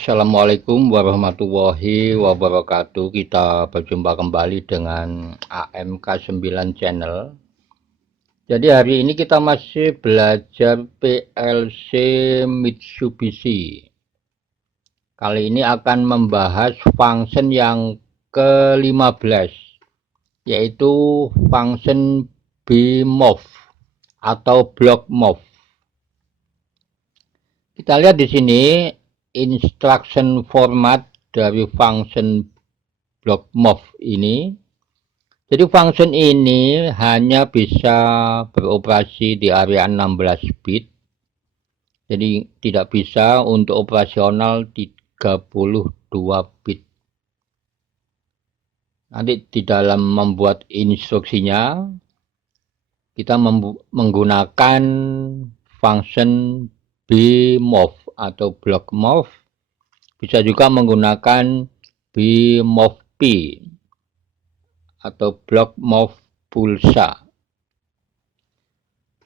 Assalamualaikum warahmatullahi wabarakatuh. Kita berjumpa kembali dengan AMK9 Channel. Jadi hari ini kita masih belajar PLC Mitsubishi. Kali ini akan membahas function yang ke-15, yaitu function BMOV atau block move. Kita lihat di sini instruction format dari function block move ini. Jadi function ini hanya bisa beroperasi di area 16 bit. Jadi tidak bisa untuk operasional 32 bit. Nanti di dalam membuat instruksinya kita menggunakan function BMOV atau block move. Bisa juga menggunakan BMOV P atau block move pulsa.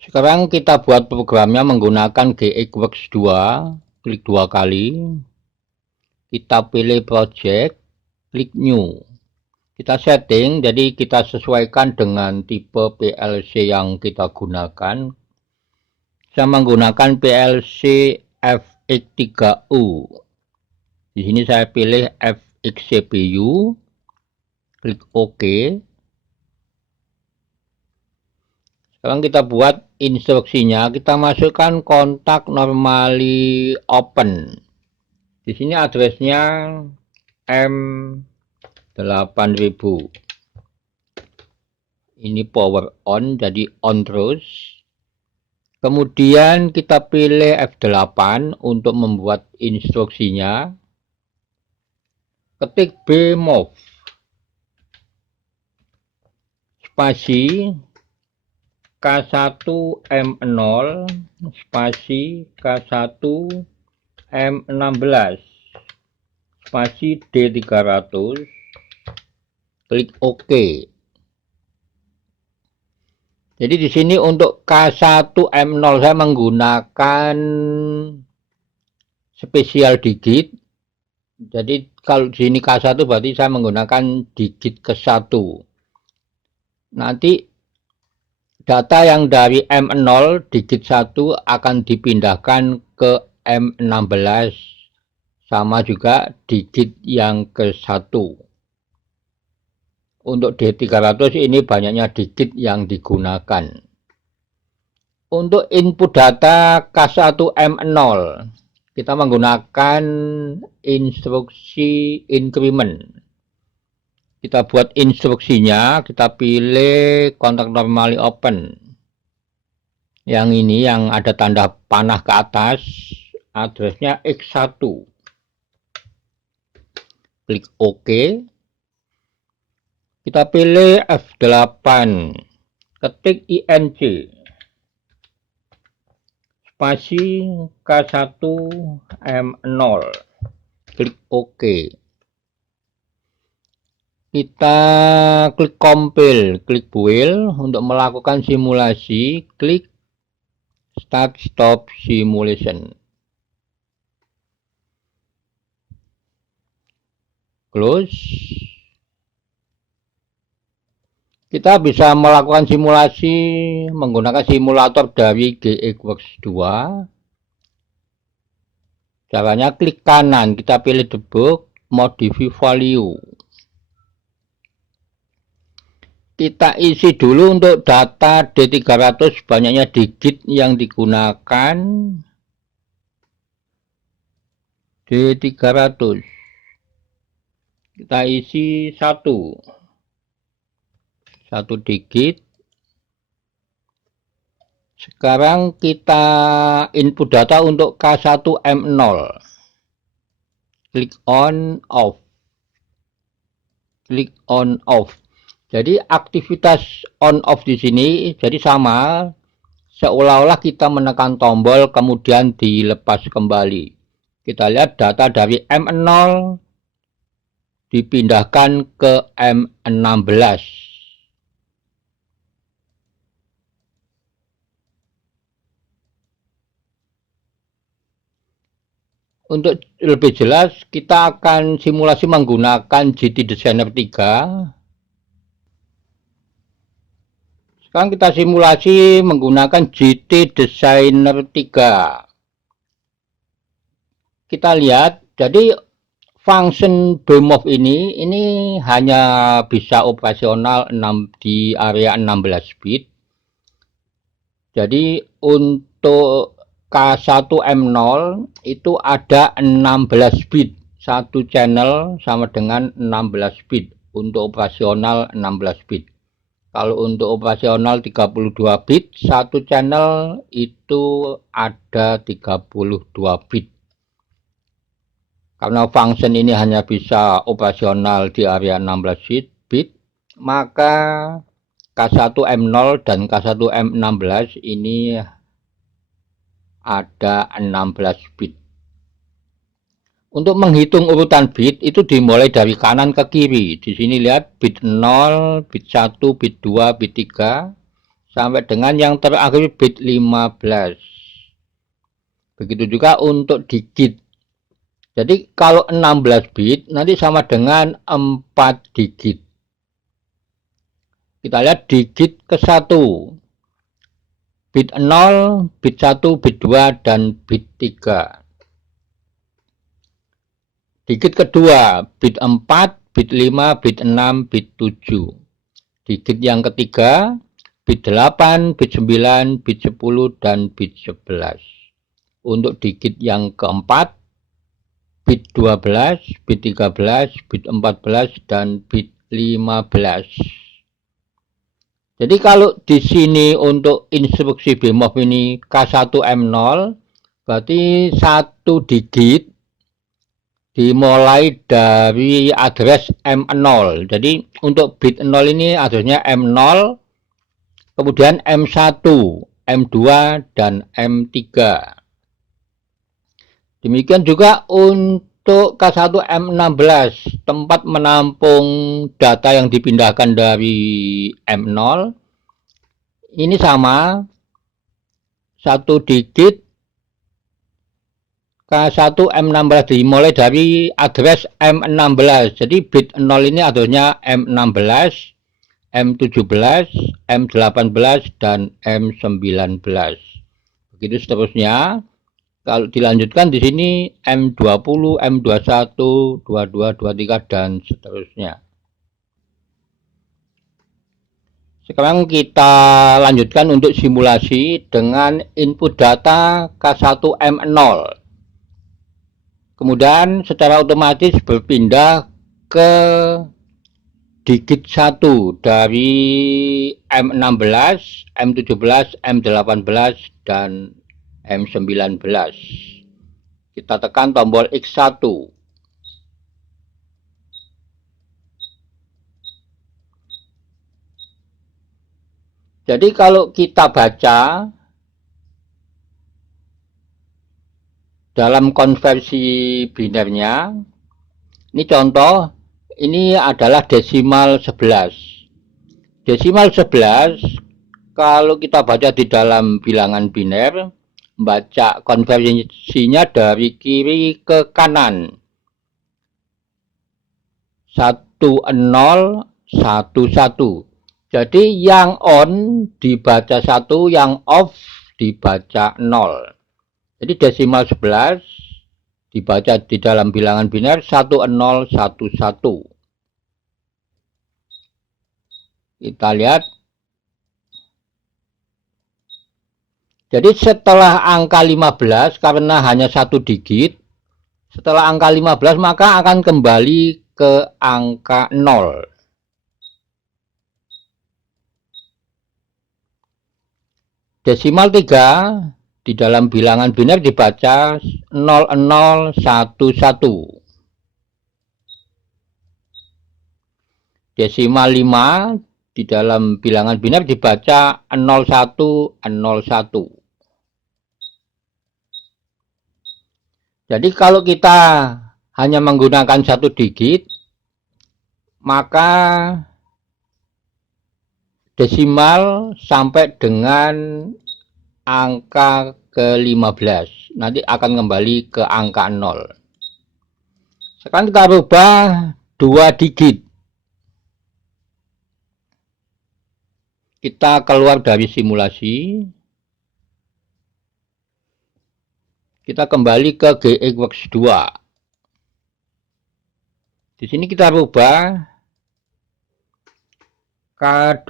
Sekarang kita buat programnya menggunakan GXWorks 2, klik 2 kali. Kita pilih project, klik new. Kita setting, jadi kita sesuaikan dengan tipe PLC yang kita gunakan. Saya menggunakan PLC FX3U. Di sini saya pilih FX CPU. Klik OK. Sekarang kita buat instruksinya. Kita masukkan kontak normally open. Di sini addressnya M8000. Ini power on, jadi on terus. Kemudian kita pilih F8 untuk membuat instruksinya. Ketik BMOV. Spasi K1M0 spasi K1 M16 spasi D300, klik OK. Jadi di sini untuk K1M0 saya menggunakan spesial digit. Jadi kalau di sini K1 berarti saya menggunakan digit ke-1. Nanti data yang dari M0 digit 1 akan dipindahkan ke M16, sama juga digit yang ke-1. Untuk D300 ini banyaknya digit yang digunakan. Untuk input data K1M0 kita menggunakan instruksi increment. Kita buat instruksinya, kita pilih kontak normally open. Yang ini yang ada tanda panah ke atas, addressnya X1. Klik OK. Kita pilih F8. Ketik INC. Spasi K1M0. Klik OK. Kita klik compile, klik build untuk melakukan simulasi, klik start stop simulation. Close. Kita bisa melakukan simulasi menggunakan simulator dari GXWorks 2. Caranya klik kanan, kita pilih debug, modify value. Kita isi dulu untuk data D300 banyaknya digit yang digunakan. D300 kita isi satu digit. Sekarang kita input data untuk K1M0. Klik on off. Klik on off. Jadi aktivitas on off di sini jadi sama, seolah-olah kita menekan tombol kemudian dilepas kembali. Kita lihat data dari M0 dipindahkan ke M16. Untuk lebih jelas, kita akan simulasi menggunakan GT Designer 3. Sekarang kita simulasi menggunakan GT Designer 3. Kita lihat, jadi function BMOV ini hanya bisa operasional di area 16 bit. Jadi untuk K1M0 itu ada 16 bit. Satu channel sama dengan 16 bit untuk operasional 16 bit. Kalau untuk operasional 32 bit, satu channel itu ada 32 bit. Karena function ini hanya bisa operasional di area 16 bit, maka K1M0 dan K1M16 ini ada 16 bit. Untuk menghitung urutan bit itu dimulai dari kanan ke kiri. Di sini lihat bit 0, bit 1, bit 2, bit 3 sampai dengan yang terakhir bit 15. Begitu juga untuk digit. Jadi kalau 16 bit nanti sama dengan 4 digit. Kita lihat digit ke 1. Bit 0, bit 1, bit 2, dan bit 3. Digit kedua, bit 4, bit 5, bit 6, bit 7. Digit yang ketiga, bit 8, bit 9, bit 10, dan bit 11. Untuk digit yang keempat, bit 12, bit 13, bit 14, dan bit 15. Jadi kalau di sini untuk instruksi BMOV ini K1M0, berarti satu digit dimulai dari address M0. Jadi untuk bit 0 ini addressnya M0, kemudian M1, M2, dan M3. Demikian juga untuk K1M16, tempat menampung data yang dipindahkan dari M0. Ini sama, satu digit K1M16 dimulai dari address M16. Jadi bit 0 ini addressnya M16, M17, M18, dan M19. Begitu seterusnya. Kalau dilanjutkan di sini M20, M21, 22, 23, dan seterusnya. Sekarang kita lanjutkan untuk simulasi dengan input data K1M0. Kemudian secara otomatis berpindah ke digit 1 dari M16, M17, M18, dan M19. Kita tekan tombol X1. Jadi kalau kita baca dalam konversi binernya, ini contoh, ini adalah desimal 11. Desimal 11, kalau kita baca di dalam bilangan biner, baca konversinya dari kiri ke kanan. 1011. Jadi yang on dibaca 1, yang off dibaca 0. Jadi desimal 11 dibaca di dalam bilangan biner 1011. Kita lihat. Jadi setelah angka 15, karena hanya satu digit, setelah angka 15 maka akan kembali ke angka 0. Desimal 3 di dalam bilangan biner dibaca 0011. Desimal 5 di dalam bilangan biner dibaca 0101. Jadi kalau kita hanya menggunakan satu digit, maka desimal sampai dengan angka ke-15. nanti akan kembali ke angka 0. Sekarang kita rubah 2 digit. Kita keluar dari simulasi. Kita kembali ke GXWorks 2. Di sini kita rubah K2.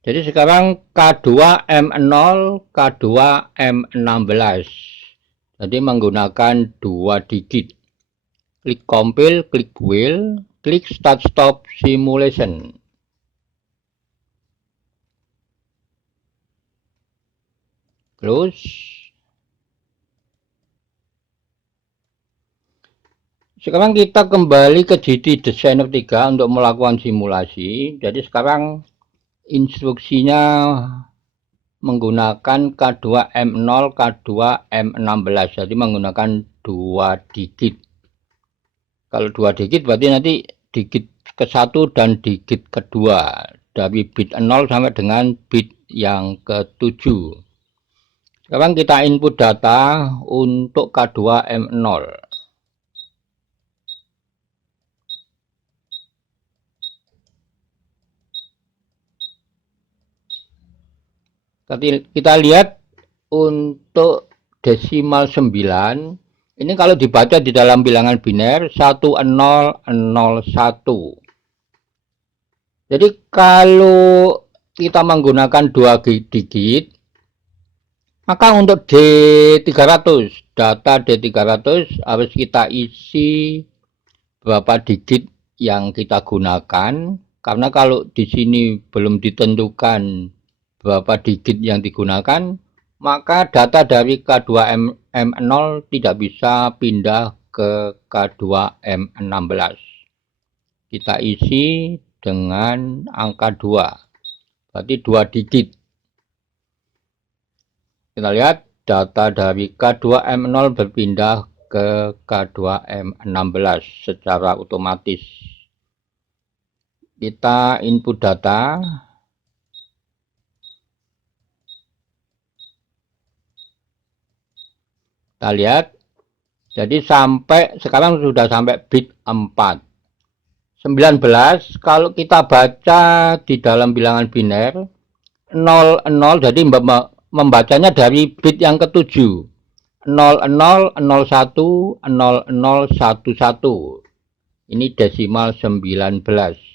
Jadi sekarang K2 M0, K2 M16. Jadi menggunakan 2 digit. Klik compile, klik build, klik start stop simulation. Close. Sekarang kita kembali ke GT Designer 3 untuk melakukan simulasi. Jadi sekarang instruksinya menggunakan K2M0, K2M16. Jadi menggunakan 2 digit. Kalau 2 digit berarti nanti digit ke-1 dan digit kedua. Dari bit 0 sampai dengan bit yang ke-7. Sekarang kita input data untuk K2M0. Kita lihat untuk desimal 9. Ini kalau dibaca di dalam bilangan biner 1001. Jadi kalau kita menggunakan 2 digit, maka untuk D300, data D300 harus kita isi berapa digit yang kita gunakan. Karena kalau di sini belum ditentukan berapa digit yang digunakan, maka data dari K2M0 tidak bisa pindah ke K2M16. Kita isi dengan angka 2. Berarti 2 digit. Kita lihat data dari K2M0 berpindah ke K2M16 secara otomatis. Kita input data. Kita lihat, jadi sekarang sudah sampai bit 4. 19, kalau kita baca di dalam bilangan biner, 00, jadi membacanya dari bit yang ke-7. 00, 01, 0011. Ini desimal 19.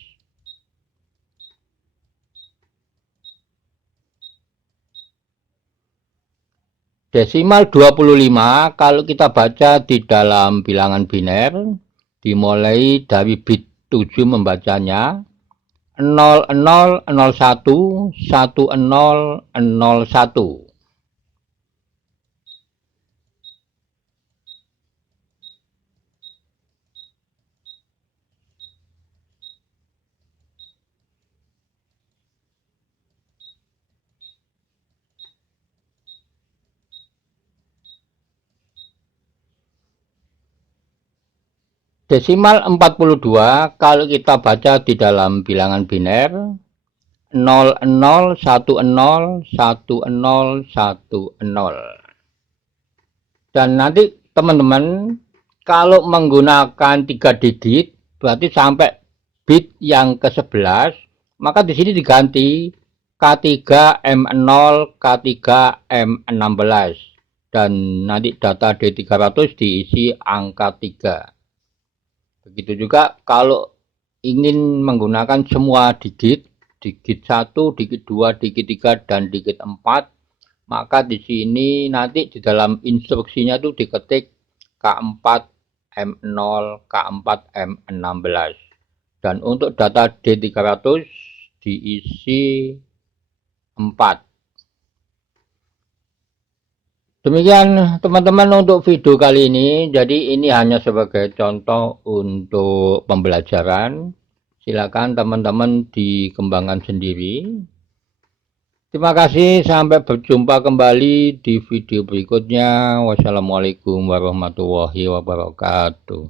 Desimal 25 kalau kita baca di dalam bilangan biner dimulai dari bit 7 membacanya 0001 1001. Desimal 42 kalau kita baca di dalam bilangan biner 0010 1010. Dan nanti teman-teman kalau menggunakan 3 digit berarti sampai bit yang ke-11, maka di sini diganti K3M0, K3M16 dan nanti data D300 diisi angka 3. Begitu juga kalau ingin menggunakan semua digit 1, digit 2, digit 3, dan digit 4, maka di sini nanti di dalam instruksinya itu diketik K4M0, K4M16. Dan untuk data D300 diisi 4. Demikian teman-teman untuk video kali ini. Jadi ini hanya sebagai contoh untuk pembelajaran. Silakan teman-teman dikembangkan sendiri. Terima kasih, sampai berjumpa kembali di video berikutnya. Wassalamualaikum warahmatullahi wabarakatuh.